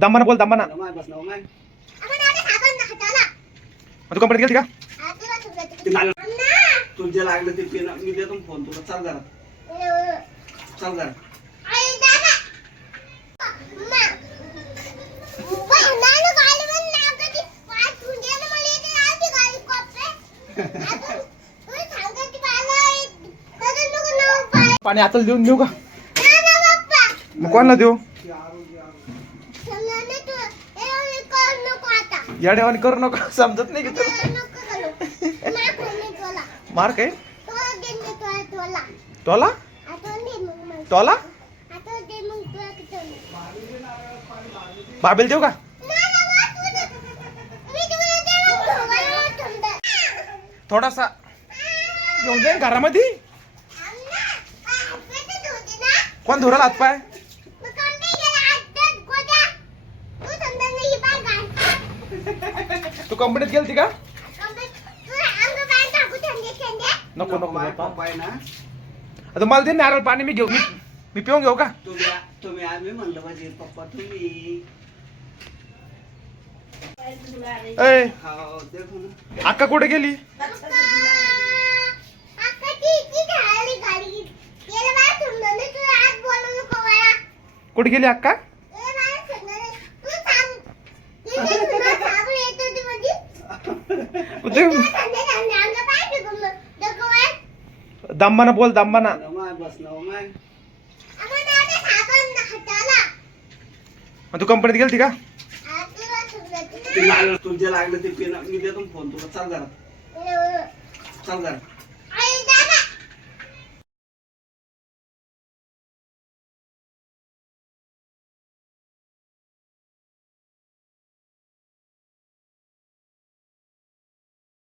दमाना बोल दमाना तू कंपनीत गेलती का तुझ्या लागलं ते पेन मी देतो फोन तुला चाल घरात चाल घरात पाणी आतल देऊन देऊ का मग कोणाला देऊ या देवाने करू नका समजत नाही की मार काय टोला टोला बाबेल देऊ का थोडासा घेऊन जाईन घरामध्ये कोण धुराला हात पाय तू कंपनीत गेलती का नको नको पाय ना आता मला दे नारळ पाणी मी घेऊ मी पिऊन घेऊ का तुम्ही आम्ही म्हणलं माझे पप्पा तुम्ही ए हो देखो ना अक्का कुठे गेली कुठे गेली अक्का दम्माना बोल दम्माना बस ना तू कंपनीत गेलती का तुझ्या लागलं ते पेन मी देतो फोन तुला चाल घरात चाल घरात